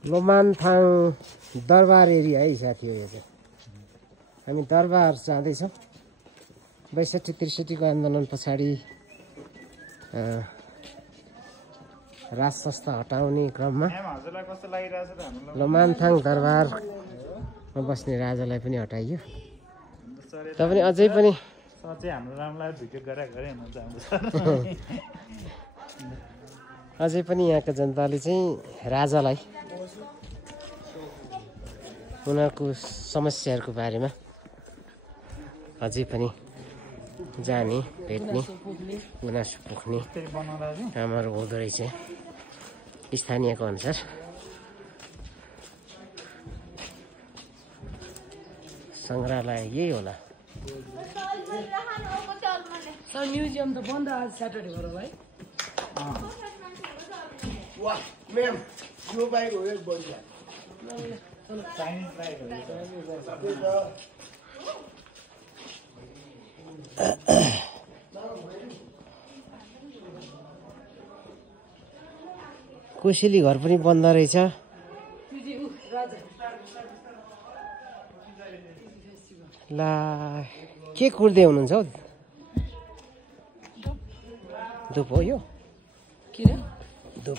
लोमानथाङ दरबार एरिया है साथी हो यो चाहिँ हामी दरबार जाँदैछौँ 62-63 को आन्दोलन पछाडि राज संस्था हटाउने क्रममा लोमानथाङ दरबारमा बस्ने राजालाई पनि हटाइयो पनि अझै पनि अझै पनि यहाँका जनताले चाहिँ राजालाई उनीहरूको समस्याहरूको बारेमा अझै पनि जाने भेट्ने गुनासो पोख्ने कामहरू हुँदो रहेछ स्थानीयको अनुसार। सङ्ग्रहालय यही होला। म्युजियम त बन्द आज स्याटरडे हो भाइ। वाह मैम यो बाइक हो एक बन्द कोसेली घर पनि बन्द रहेछ। ला के कुर्दै हुनुहुन्छ हौ? धुप हो यो? के रे? धुप।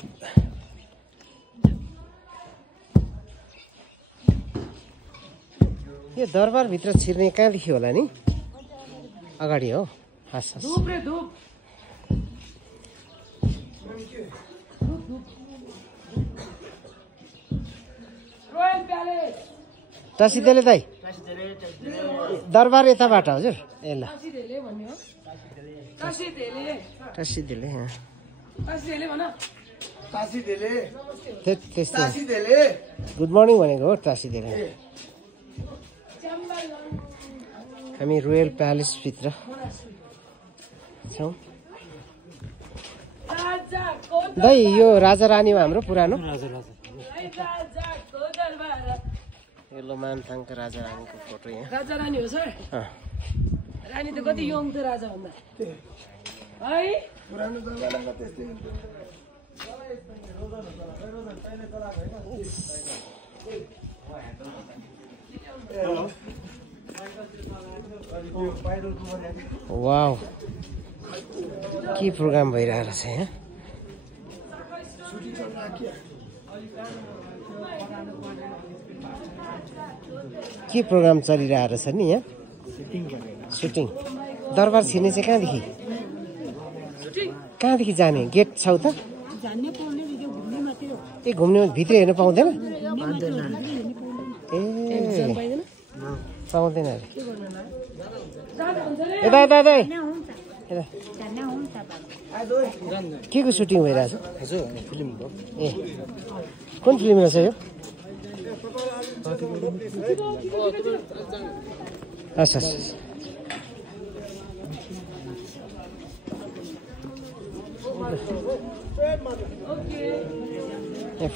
यो दरबारभित्र छिर्ने कहाँदेखि होला नि? अगाडि हो। धुप रे धुप। Royal palace. टासिदेले दाइ दरबार यताबाट हजुर। ए ल टासिदेले भन्ने हो। टासिदेले। टासिदेले टासिदेले भन। टासिदेले। त्यस्तै। टासिदेले। गुड मर्निङ भनेको हो टासिदेले। हामी रोयल प्यालेस भित्र छौँ। दाइ यो राजा रानी हो हाम्रो पुरानो। यो लोमानथाङको राजा रानीको फोटो यहाँ। राजा रानी हो सर। रानी त कति यङ थियो राजा भन्दा है। पुरानो जमानामा त्यस्तै वाउ के प्रोग्राम भइरहेको छ यहाँ? के प्रोग्राम चलिरहेको छ नि यहाँ? सुटिङ। दरबार छिर्ने चाहिँ कहाँदेखि जाने? गेट छ त? ए घुम्ने भित्र हेर्नु पाउँदैन? ए पाउँदैन अरे। ए दाइ दाइ दाइ के को सुटिङ भइरहेछ? फिल्मको। ए कुन फिल्म रहेछ यो? हस् हस्।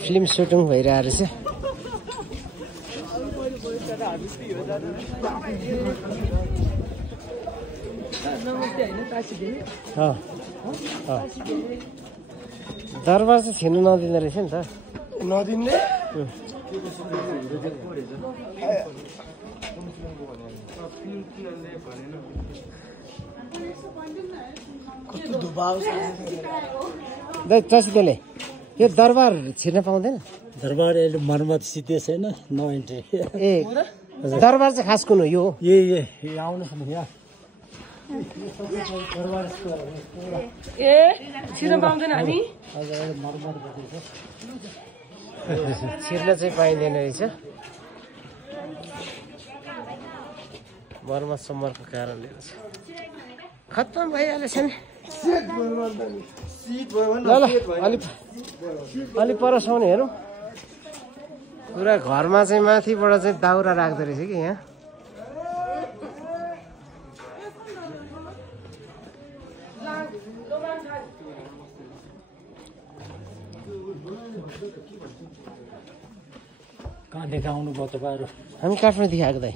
फिल्म सुटिङ भइरहेको रहेछ। दरबार चाहिँ छिर्नु नदिँदो रहेछ नि त। नदिने दाइ टासिदेले यो दरबार छिर्न पाउँदैन? दरबार अहिले मर्मत सिधै छैन, नो इन्ट्री। ए दरबार चाहिँ खास कुन हो? यो आउनुहोस् न यहाँ। ए छिर्न पाउँदैन हामी। छिर्न चाहिँ पाइँदैन रहेछ मर्मत सम्मरको कारणले। खत्तम भइहालेछ नि। ल ल अलि परसाउने हेरौँ। पुरा घरमा चाहिँ माथिबाट चाहिँ दाउरा राख्दो रहेछ कि यहाँ। कहाँदेखि आउनुभयो तपाईँहरू? हामी काठमाडौँदेखि आएको दाइ।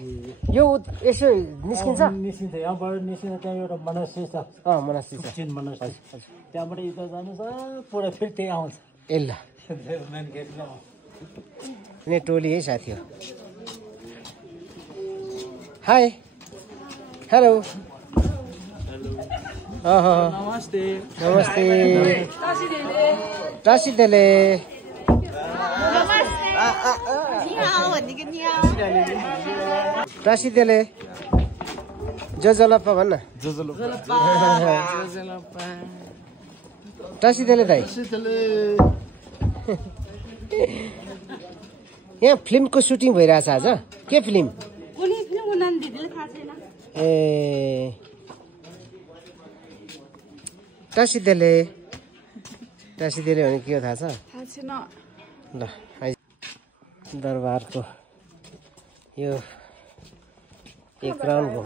यो यसो निस्किन्छ? निस्किन्छ यहाँबाट निस्किन्छ। त्यहाँ एउटा मोनास्ट्री छ। मोनास्ट्री छ। चिन मोनास्ट्री। त्यहाँबाट यता जानुहोस् पुरा फेरि त्यही आउँछ। ए ल मेन गेटमा। कुनै टोली है साथी हो हाई हेलो नमस्ते नमस्ते टासीदेले टासीदेले जोजोलप्पा भन्न टासीदेले दाइ यहाँ फिल्मको सुटिङ भइरहेछ आज के फिल्म ए टासीदेले भने के हो थाहा छ ल दरबारको यो एक राउन्ड भयो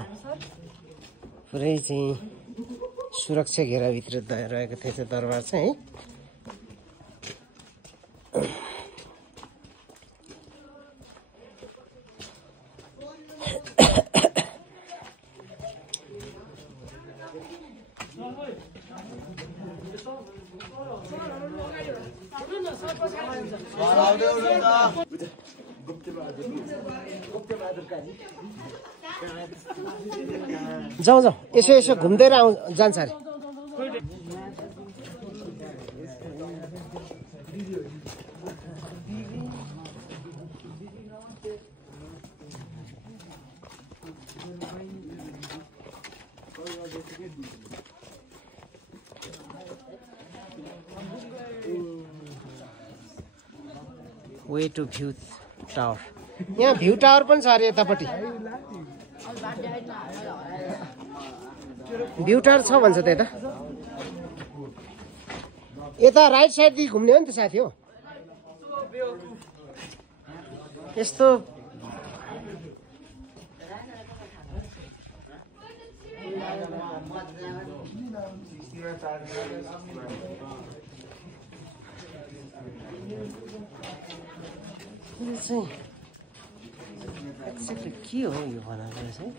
पुरै चाहिँ सुरक्षा घेराभित्र रहेको थिएछ दरबार चाहिँ है जाउँ जाउँ यसो घुम्दै जान्छ अरे वे टु भ्यू टावर यहाँ भ्यू टावर पनि छ अरे यतापट्टि भ्यू टावर छ भन्छ त यता राइट साइडदेखि घुम्ने हो नि त साथी हो यस्तो एक्ज्याक्टली के हो यो भनेर चाहिँ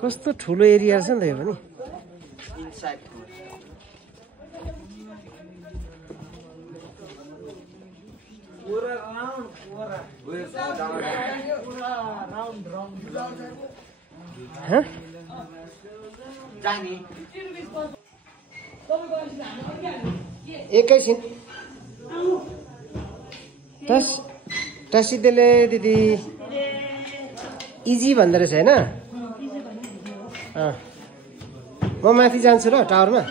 कस्तो ठुलो एरिया छ नि त यो पनि एकैछिन टासीदेले दिदी इजी भन्दो रहेछ होइन म माथि जान्छु ल टावरमा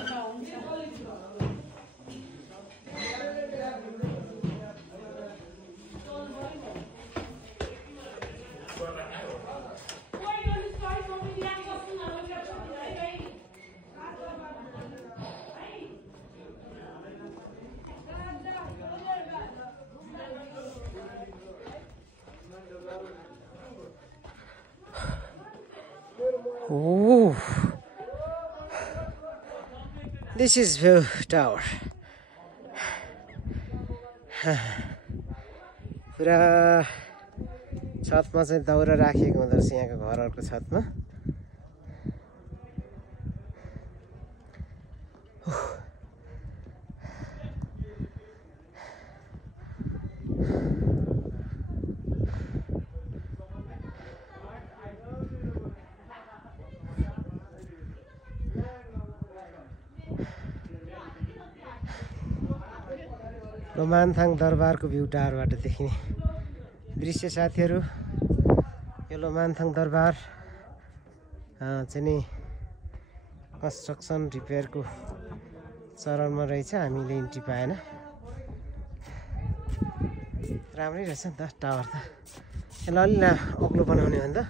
Oh, this is View Tower. पुरा छतमा चाहिँ दाउरा राखिएको हुँदो रहेछ यहाँको घरहरूको छतमा लोमान्थाङ दरबारको भ्यू टावरबाट देखिने दृश्य साथीहरू यो लोमान्थाङ दरबार चाहिँ नि कन्स्ट्रक्सन रिपेयरको चरणमा रहेछ हामीले इन्ट्री पाएन राम्रै रहेछ नि त टावर त यसलाई अलि अग्लो बनाउने हो नि त